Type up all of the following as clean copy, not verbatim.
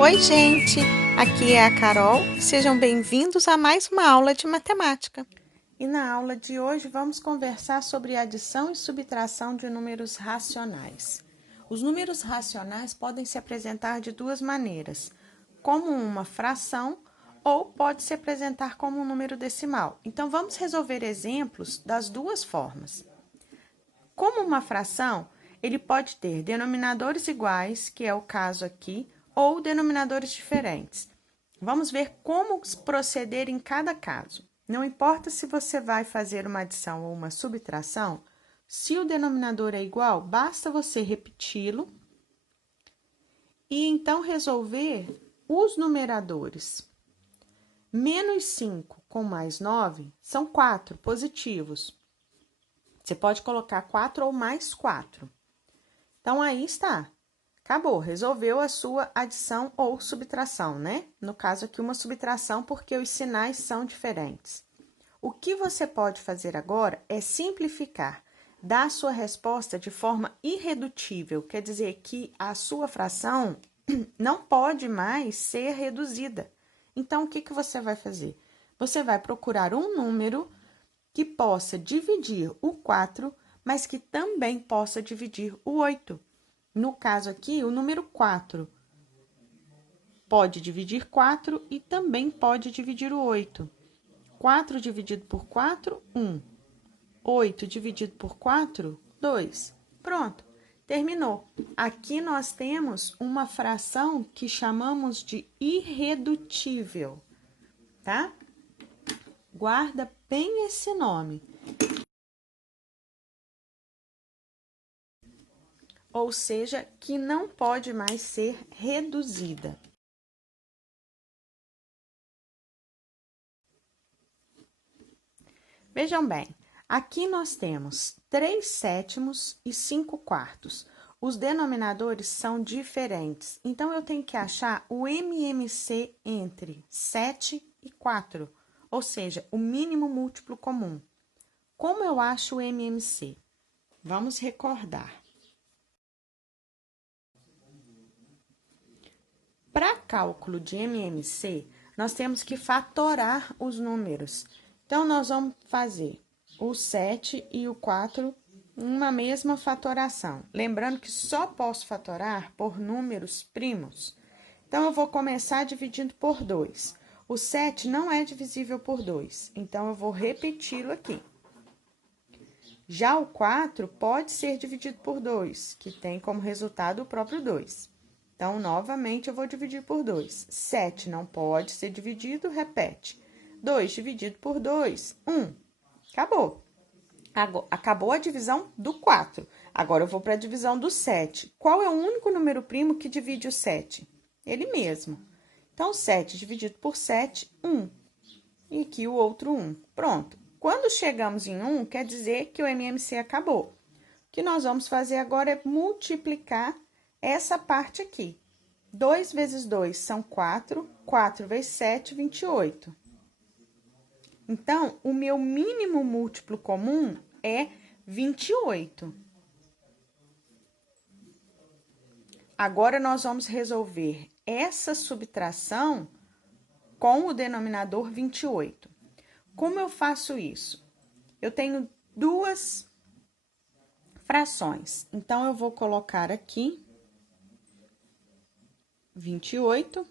Oi, gente! Aqui é a Carol e sejam bem-vindos a mais uma aula de matemática. E na aula de hoje vamos conversar sobre adição e subtração de números racionais. Os números racionais podem se apresentar de duas maneiras, como uma fração ou pode se apresentar como um número decimal. Então vamos resolver exemplos das duas formas. Como uma fração, ele pode ter denominadores iguais, que é o caso aqui, ou denominadores diferentes. Vamos ver como proceder em cada caso. Não importa se você vai fazer uma adição ou uma subtração, se o denominador é igual, basta você repeti-lo e então resolver os numeradores. Menos 5 com mais 9 são 4 positivos. Você pode colocar 4 ou mais 4. Então, aí está. Acabou, resolveu a sua adição ou subtração, né? No caso aqui, uma subtração, porque os sinais são diferentes. O que você pode fazer agora é simplificar, dar a sua resposta de forma irredutível, quer dizer que a sua fração não pode mais ser reduzida. Então, o que você vai fazer? Você vai procurar um número que possa dividir o 4, mas que também possa dividir o 8. No caso aqui, o número 4 pode dividir 4 e também pode dividir o 8. 4 dividido por 4, 1. 8 dividido por 4, 2. Pronto, terminou. Aqui nós temos uma fração que chamamos de irredutível, tá? Guarda bem esse nome. Ou seja, que não pode mais ser reduzida. Vejam bem, aqui nós temos 3 sétimos e 5 quartos. Os denominadores são diferentes, então eu tenho que achar o MMC entre 7 e 4, ou seja, o mínimo múltiplo comum. Como eu acho o MMC? Vamos recordar. Para cálculo de MMC, nós temos que fatorar os números. Então, nós vamos fazer o 7 e o 4 uma mesma fatoração. Lembrando que só posso fatorar por números primos. Então, eu vou começar dividindo por 2. O 7 não é divisível por 2, então eu vou repeti-lo aqui. Já o 4 pode ser dividido por 2, que tem como resultado o próprio 2. Então, novamente, eu vou dividir por 2. 7 não pode ser dividido, repete. 2 dividido por 2, 1. Acabou. Acabou a divisão do 4. Agora, eu vou para a divisão do 7. Qual é o único número primo que divide o 7? Ele mesmo. Então, 7 dividido por 7, 1. E aqui o outro 1. Pronto. Quando chegamos em 1, quer dizer que o MMC acabou. O que nós vamos fazer agora é multiplicar essa parte aqui. 2 vezes 2 são 4, 4 vezes 7, 28. Então, o meu mínimo múltiplo comum é 28. Agora, nós vamos resolver essa subtração com o denominador 28. Como eu faço isso? Eu tenho duas frações. Então, eu vou colocar aqui 28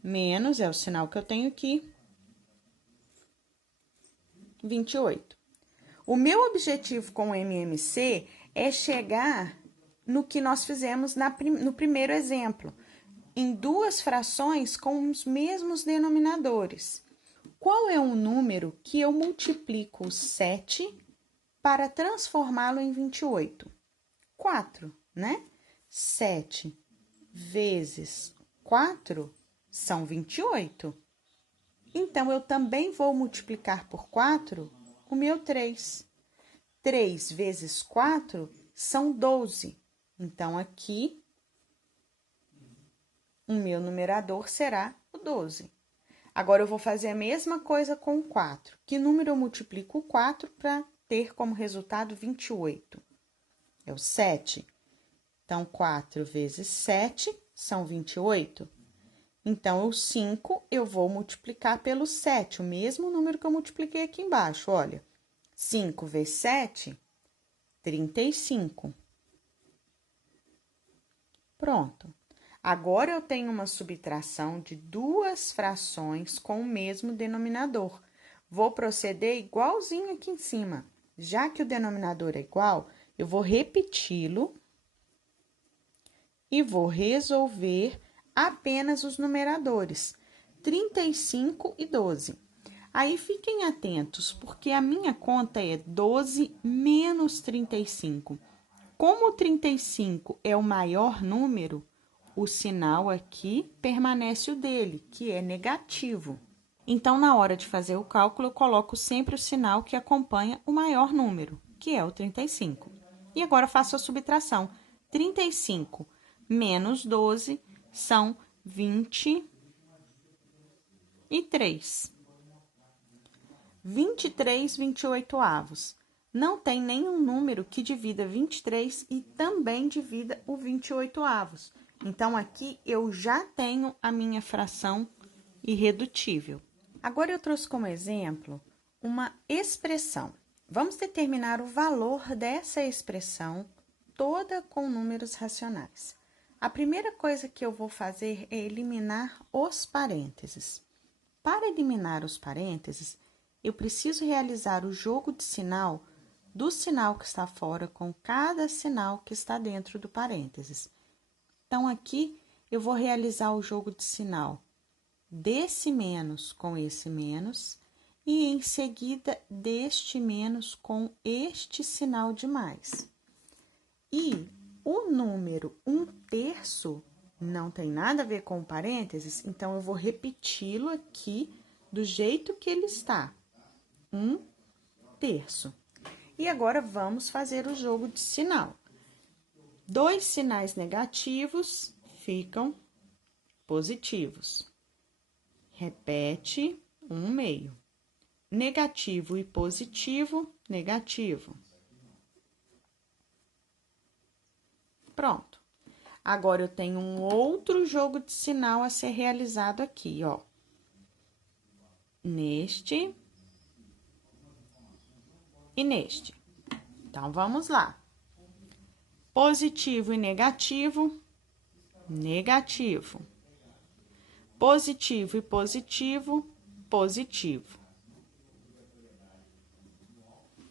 menos, é o sinal que eu tenho aqui, 28. O meu objetivo com o MMC é chegar no que nós fizemos no primeiro exemplo, em duas frações com os mesmos denominadores. Qual é o número que eu multiplico o 7 para transformá-lo em 28? 4, né? 7 vezes 4 são 28. Então, eu também vou multiplicar por 4 o meu 3. 3 vezes 4 são 12. Então, aqui, o meu numerador será o 12. Agora, eu vou fazer a mesma coisa com o 4. Que número eu multiplico o 4 para ter como resultado 28? É o 7. Então, 4 vezes 7 são 28. Então, o 5 eu vou multiplicar pelo 7, o mesmo número que eu multipliquei aqui embaixo, olha. 5 vezes 7, 35. Pronto. Agora, eu tenho uma subtração de duas frações com o mesmo denominador. Vou proceder igualzinho aqui em cima. Já que o denominador é igual, eu vou repeti-lo e vou resolver apenas os numeradores, 35 e 12. Aí, fiquem atentos, porque a minha conta é 12 menos 35. Como o 35 é o maior número, o sinal aqui permanece o dele, que é negativo. Então, na hora de fazer o cálculo, eu coloco sempre o sinal que acompanha o maior número, que é o 35. E agora, faço a subtração. 35 menos 12 são 23. 23 28avos. Não tem nenhum número que divida 23 e também divida o 28avos. Então, aqui eu já tenho a minha fração irredutível. Agora, eu trouxe como exemplo uma expressão. Vamos determinar o valor dessa expressão toda com números racionais. A primeira coisa que eu vou fazer é eliminar os parênteses. Para eliminar os parênteses, eu preciso realizar o jogo de sinal do sinal que está fora com cada sinal que está dentro do parênteses. Então, aqui, eu vou realizar o jogo de sinal desse menos com esse menos e, em seguida, deste menos com este sinal de mais. E o número 1/3 não tem nada a ver com parênteses, então, eu vou repeti-lo aqui do jeito que ele está. 1/3. E agora, vamos fazer o jogo de sinal. Dois sinais negativos ficam positivos. Repete, 1/2. Negativo e positivo, negativo. Pronto. Agora, eu tenho um outro jogo de sinal a ser realizado aqui, ó. Neste e neste. Então, vamos lá. Positivo e negativo, negativo. Positivo e positivo, positivo.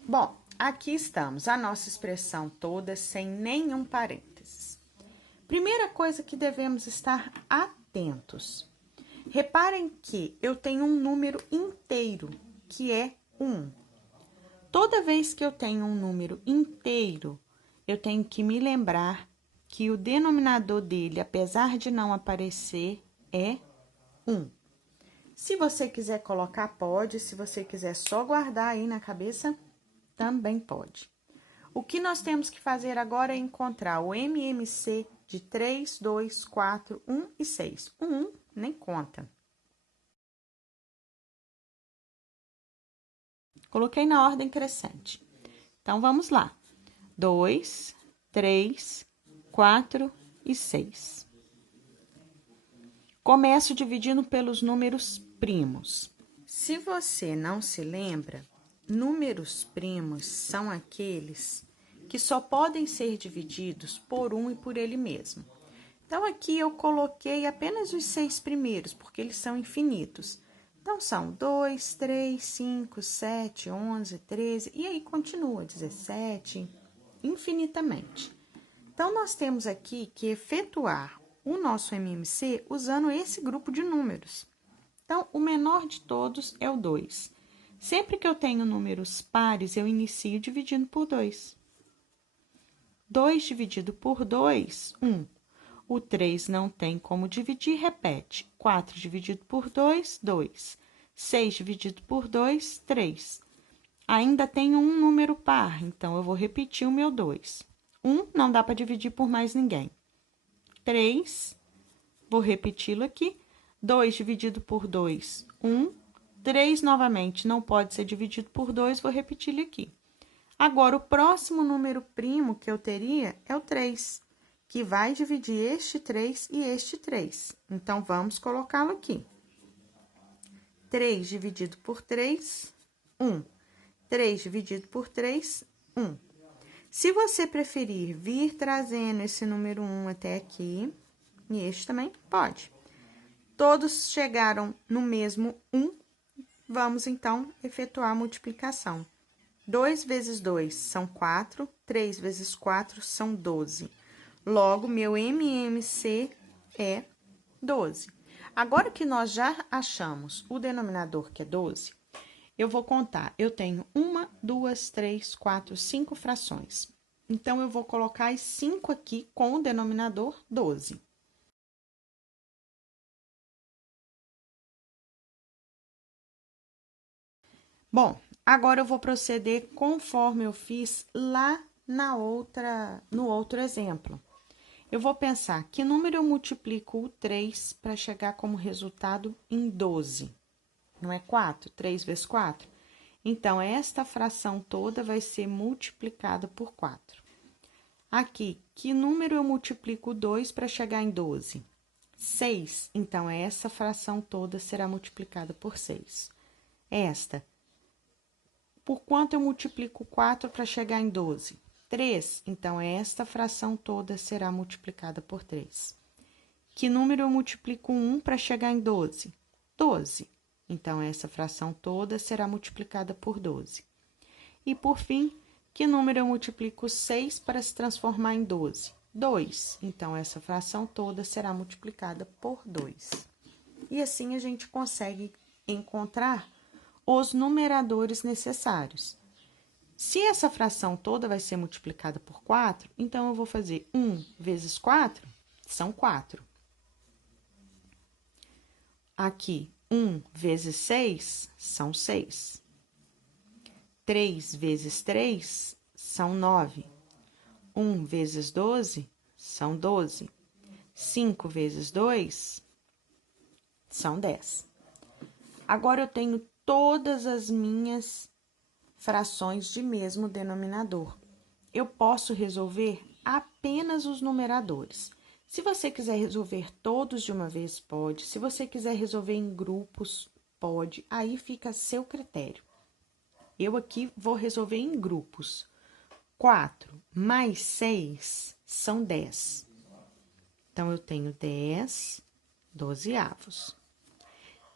Bom, aqui estamos, a nossa expressão toda sem nenhum parênteses. Primeira coisa que devemos estar atentos. Reparem que eu tenho um número inteiro, que é 1. Toda vez que eu tenho um número inteiro, eu tenho que me lembrar que o denominador dele, apesar de não aparecer, é 1. Se você quiser colocar, pode. Se você quiser só guardar aí na cabeça, também pode. O que nós temos que fazer agora é encontrar o MMC de 3, 2, 4, 1 e 6. O 1 nem conta. Coloquei na ordem crescente. Então, vamos lá. 2, 3, 4 e 6. Começo dividindo pelos números primos. Se você não se lembra, números primos são aqueles que só podem ser divididos por 1 e por ele mesmo. Então, aqui eu coloquei apenas os 6 primeiros, porque eles são infinitos. Então, são 2, 3, 5, 7, 11, 13, e aí continua, 17, infinitamente. Então, nós temos aqui que efetuar o nosso MMC usando esse grupo de números. Então, o menor de todos é o 2. Sempre que eu tenho números pares, eu inicio dividindo por 2. 2 dividido por 2, 1. O 3 não tem como dividir, repete. 4 dividido por 2, 2. 6 dividido por 2, 3. Ainda tenho um número par, então, eu vou repetir o meu 2. 1 não dá para dividir por mais ninguém. 3, vou repeti-lo aqui. 2 dividido por 2, 1. 3 novamente não pode ser dividido por 2, vou repetir ele aqui. Agora, o próximo número primo que eu teria é o 3, que vai dividir este 3 e este 3. Então, vamos colocá-lo aqui. 3 dividido por 3, 1. 3 dividido por 3, 1. Se você preferir vir trazendo esse número 1 até aqui, e este também, pode. Todos chegaram no mesmo 1, vamos, então, efetuar a multiplicação. 2 vezes 2 são 4, 3 vezes 4 são 12. Logo, meu MMC é 12. Agora que nós já achamos o denominador, que é 12, eu vou contar. Eu tenho 1, 2, 3, 4, 5 frações. Então, eu vou colocar as 5 aqui com o denominador 12. Bom, agora eu vou proceder conforme eu fiz lá no outro exemplo. Eu vou pensar que número eu multiplico o 3 para chegar como resultado em 12. Não é 4? 3 vezes 4? Então, esta fração toda vai ser multiplicada por 4. Aqui, que número eu multiplico o 2 para chegar em 12? 6. Então, essa fração toda será multiplicada por 6. Esta, por quanto eu multiplico 4 para chegar em 12? 3. Então, esta fração toda será multiplicada por 3. Que número eu multiplico 1 para chegar em 12? 12. Então, essa fração toda será multiplicada por 12. E, por fim, que número eu multiplico 6 para se transformar em 12? 2. Então, essa fração toda será multiplicada por 2. E assim a gente consegue encontrar os numeradores necessários. Se essa fração toda vai ser multiplicada por 4, então eu vou fazer 1 vezes 4, são 4. Aqui, 1 vezes 6, são 6. 3 vezes 3, são 9. 1 vezes 12, são 12. 5 vezes 2, são 10. Agora, eu tenho todas as minhas frações de mesmo denominador. Eu posso resolver apenas os numeradores. Se você quiser resolver todos de uma vez, pode. Se você quiser resolver em grupos, pode. Aí fica a seu critério. Eu aqui vou resolver em grupos. 4 mais 6 são 10. Então, eu tenho 10 dozeavos.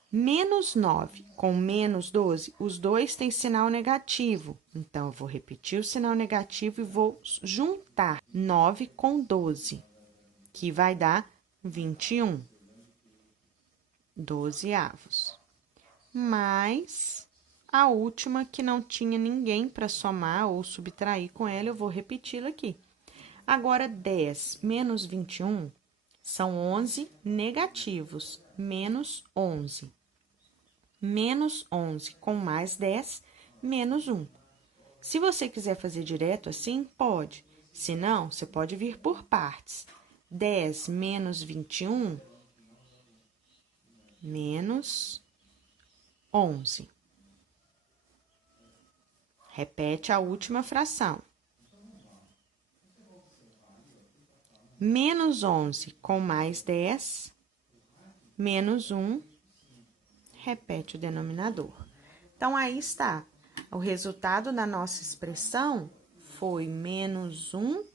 Menos 9 com menos 12, os dois têm sinal negativo. Então, eu vou repetir o sinal negativo e vou juntar 9 com 12, que vai dar 21 dozeavos. Mais a última, que não tinha ninguém para somar ou subtrair com ela, eu vou repeti-la aqui. Agora, 10 menos 21 são 11 negativos, menos 11. Menos 11 com mais 10, menos 1. Se você quiser fazer direto assim, pode. Se não, você pode vir por partes. 10 menos 21, menos 11. Repete a última fração. Menos 11 com mais 10, menos 1, repete o denominador. Então, aí está. O resultado da nossa expressão foi menos 1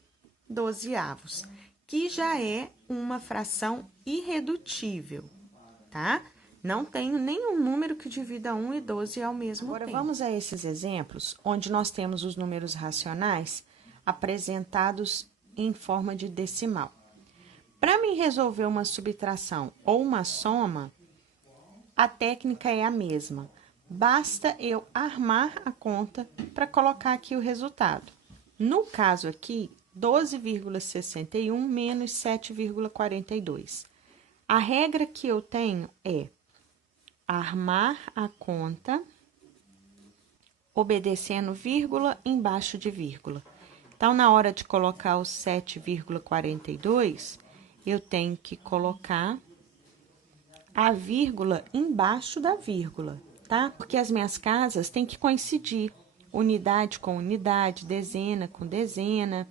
dozeavos, que já é uma fração irredutível, tá? Não tenho nenhum número que divida 1 e 12 ao mesmo tempo. Agora, vamos a esses exemplos, onde nós temos os números racionais apresentados em forma de decimal. Para mim resolver uma subtração ou uma soma, a técnica é a mesma. Basta eu armar a conta para colocar aqui o resultado. No caso aqui, 12,61 menos 7,42. A regra que eu tenho é armar a conta obedecendo vírgula embaixo de vírgula. Então, na hora de colocar o 7,42, eu tenho que colocar a vírgula embaixo da vírgula, tá? Porque as minhas casas têm que coincidir, unidade com unidade, dezena com dezena.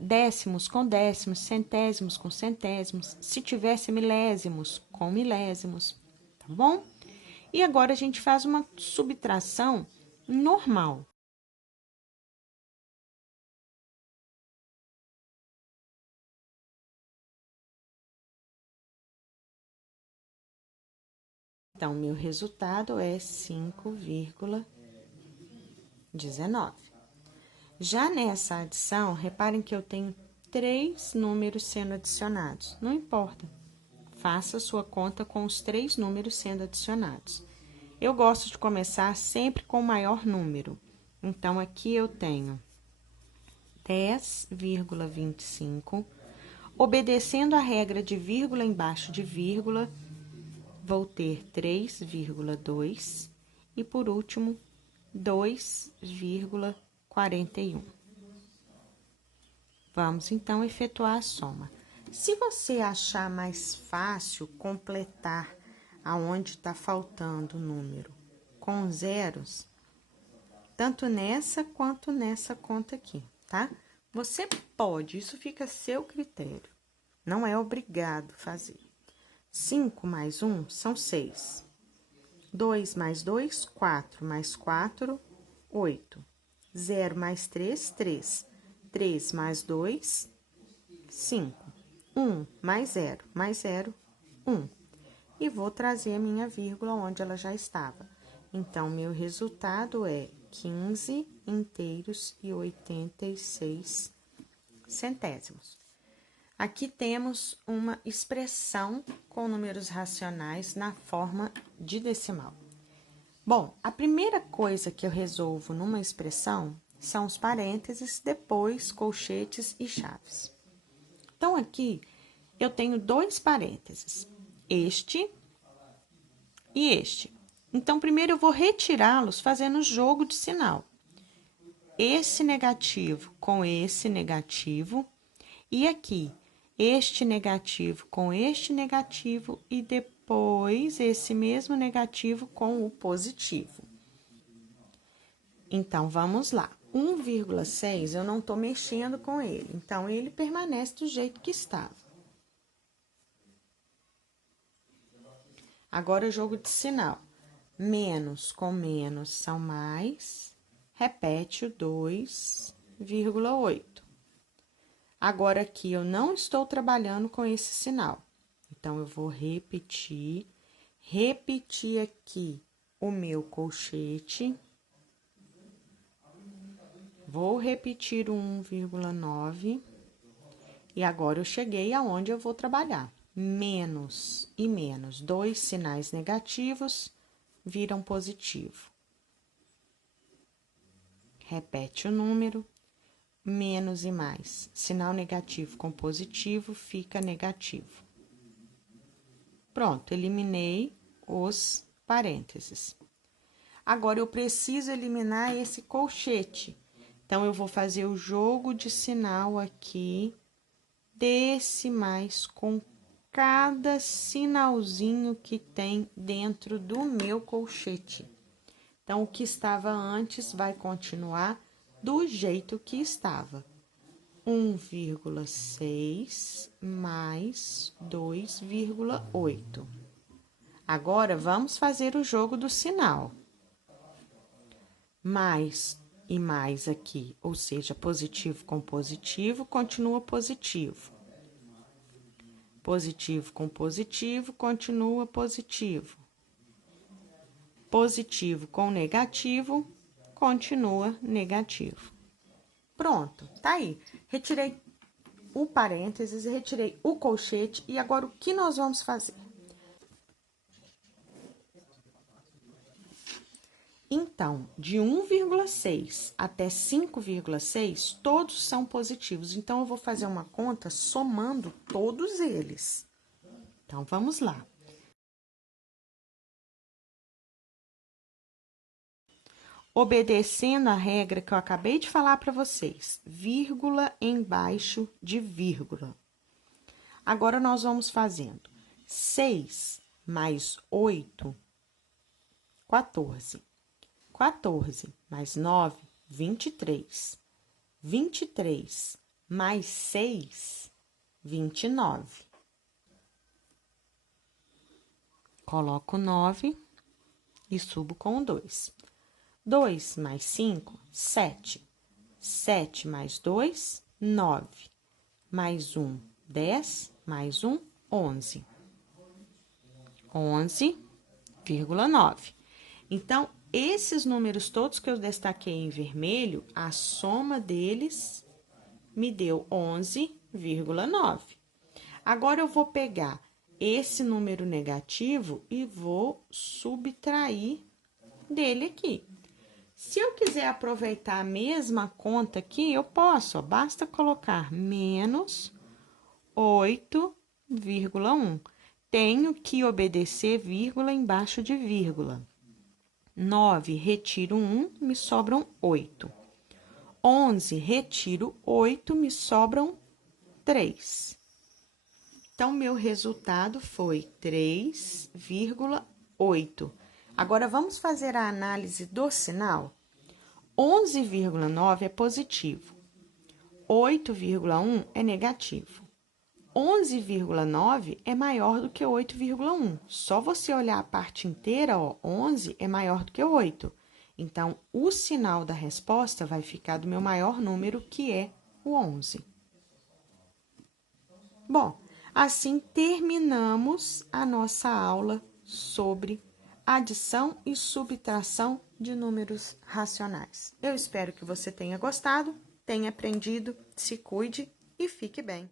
décimos com décimos, centésimos com centésimos, se tivesse milésimos com milésimos, tá bom? E agora a gente faz uma subtração normal. Então, meu resultado é 5,19. Já nessa adição, reparem que eu tenho 3 números sendo adicionados. Não importa. Faça sua conta com os 3 números sendo adicionados. Eu gosto de começar sempre com o maior número. Então, aqui eu tenho 10,25. Obedecendo a regra de vírgula embaixo de vírgula, vou ter 3,2 e, por último, 2,41. Vamos, então, efetuar a soma. Se você achar mais fácil completar aonde está faltando o número com zeros, tanto nessa quanto nessa conta aqui, tá? Você pode, isso fica a seu critério. Não é obrigado fazer. 5 mais 1 são 6. 2 mais 2, 4 mais 4, 8. 0 mais 3, 3. 3 mais 2, 5. 1 mais 0, 1. E vou trazer a minha vírgula onde ela já estava. Então, meu resultado é 15 inteiros e 86 centésimos. Aqui temos uma expressão com números racionais na forma de decimal. Bom, a primeira coisa que eu resolvo numa expressão são os parênteses, depois colchetes e chaves. Então, aqui eu tenho 2 parênteses, este e este. Então, primeiro eu vou retirá-los fazendo jogo de sinal. Esse negativo com esse negativo, e aqui, este negativo com este negativo, e depois esse mesmo negativo com o positivo. Então, vamos lá. 1,6 eu não estou mexendo com ele, então ele permanece do jeito que estava. Agora, jogo de sinal. Menos com menos são mais, repete o 2,8. Agora, aqui eu não estou trabalhando com esse sinal. Então, eu vou repetir aqui o meu colchete. Vou repetir o 1,9. E agora, eu cheguei aonde eu vou trabalhar. Menos e menos, 2 sinais negativos viram positivo. Repete o número, menos e mais. Sinal negativo com positivo fica negativo. Pronto, eliminei os parênteses. Agora, eu preciso eliminar esse colchete. Então, eu vou fazer o jogo de sinal aqui, decimais com cada sinalzinho que tem dentro do meu colchete. Então, o que estava antes vai continuar do jeito que estava. 1,6 mais 2,8. Agora, vamos fazer o jogo do sinal. Mais e mais aqui, ou seja, positivo com positivo, continua positivo. Positivo com positivo, continua positivo. Positivo com negativo, continua negativo. Pronto, tá aí. Retirei o parênteses, retirei o colchete, e agora o que nós vamos fazer? Então, de 1,6 até 5,6, todos são positivos. Então, eu vou fazer uma conta somando todos eles. Então, vamos lá. Obedecendo a regra que eu acabei de falar para vocês, vírgula embaixo de vírgula. Agora, nós vamos fazendo 6 mais 8, 14. 14 mais 9, 23. 23 mais 6, 29. Coloco 9 e subo com 2. 2 mais 5, 7. 7 mais 2, 9. Mais 1, 10. Mais 1, 11. 11,9. Então, esses números todos que eu destaquei em vermelho, a soma deles me deu 11,9. Agora, eu vou pegar esse número negativo e vou subtrair dele aqui. Se eu quiser aproveitar a mesma conta aqui, eu posso, ó, basta colocar menos 8,1. Tenho que obedecer vírgula embaixo de vírgula. 9, retiro 1, me sobram 8. 11, retiro 8, me sobram 3. Então, meu resultado foi 3,8. Agora, vamos fazer a análise do sinal? 11,9 é positivo. 8,1 é negativo. 11,9 é maior do que 8,1. Só você olhar a parte inteira, ó, 11 é maior do que 8. Então, o sinal da resposta vai ficar do meu maior número, que é o 11. Bom, assim terminamos a nossa aula sobre adição e subtração de números racionais. Eu espero que você tenha gostado, tenha aprendido, se cuide e fique bem.